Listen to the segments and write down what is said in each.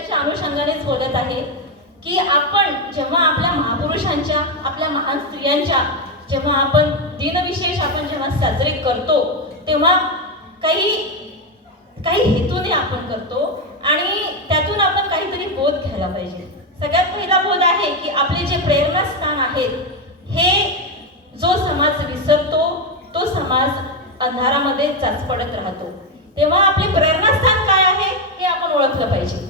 विषयाच्या अनुषंगानेच बोलत आहे की आपण जेव्हा आपल्या महापुरुषांच्या, आपल्या महान स्त्रियांच्या जेव्हा आपण दिनविशेष आपण जेव्हा साजरे करतो तेव्हा काही हेतूने आपण करतो आणि त्यातून आपण काहीतरी बोध घ्यायला पाहिजे. सगळ्यात पहिला बोध आहे की आपले जे प्रेरणास्थान आहेत हे जो समाज विसरतो तो समाज अंधारामध्ये चाचपडत राहतो. तेव्हा आपले प्रेरणास्थान काय आहे हे आपण ओळखलं पाहिजे.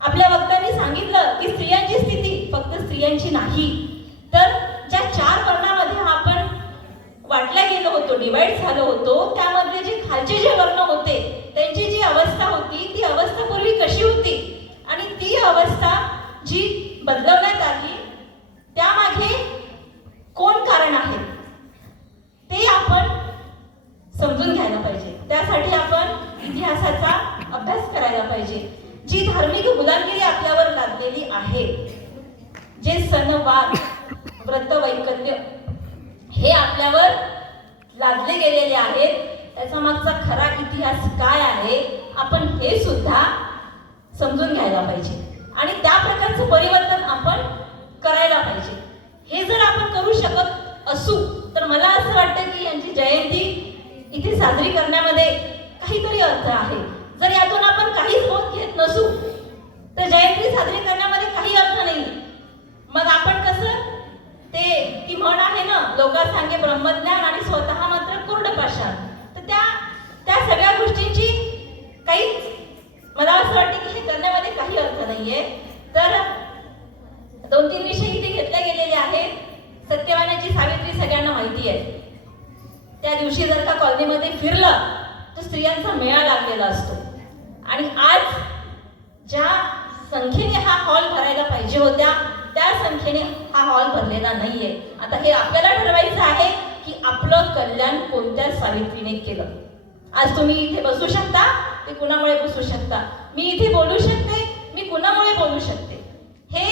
आपल्या वक्त्यांनी सांगितलं की स्त्रियांची स्थिती फक्त स्त्रियांची नाही, तर ज्या 4 वर्णामध्ये आपण वाटल्या गेलो होतो, डिवाइड झालो होतो, त्यामधले जे खालचे जे वर्ण होते त्यांची जी अवस्था होती ती अवस्था पूर्वी कशी होती आणि ती अवस्था जी बदलवण्यात आली त्यामागे कोण कारण आहे ते आपण समजून घ्यायला पाहिजे. त्यासाठी आपण इतिहासाचा अभ्यास करायला पाहिजे. जी धार्मिक गुलामगिरी आपल्यावर लादलेली आहे, जे सणवार व्रत वैकल्य हे आपल्यावर लादले गेलेले आहेत, त्याचा मागचा खरा इतिहास काय आहे आपण हे सुद्धा समजून घ्यायला पाहिजे आणि त्या प्रकारचं परिवर्तन आपण करायला पाहिजे. हे जर आपण करू शकत असू तर मला असं वाटतं की यांची जयंती इथे साजरी करण्यामध्ये काहीतरी अर्थ आहे. जर यातून आपण काहीच बोध घेत नसू तर जयंती साजरी करण्यामध्ये काही अर्थ नाही. मग आपण कसं ती म्हण आहे ना, लोका सांगे ब्रह्मज्ञान आणि स्वतः मात्र कुर्ड पाषाण, तर त्या सगळ्या गोष्टींची काहीच मला असं वाटतं की हे करण्यामध्ये काही अर्थ नाहीये. तर 2-3 विषय इथे घेतले गेलेले आहेत. सत्यवानाची सावित्री सगळ्यांना माहिती आहे. त्या दिवशी जर का कॉलनीमध्ये फिरलं तर स्त्रियांचा मेळा लागलेला असतो आणि आज ज्या संख्येने हा हॉल भरायला पाहिजे होत्या त्या संख्येने हा हॉल भरलेला नाहीये. आता हे आपल्याला ठरवायचं आहे की आपलं कल्याण कोणत्या सावित्रीने केलं. आज तुम्ही इथे बसू शकता, ते कुणामुळे बसू शकता. मी इथे बोलू शकते, मी कुणामुळे बोलू शकते. हे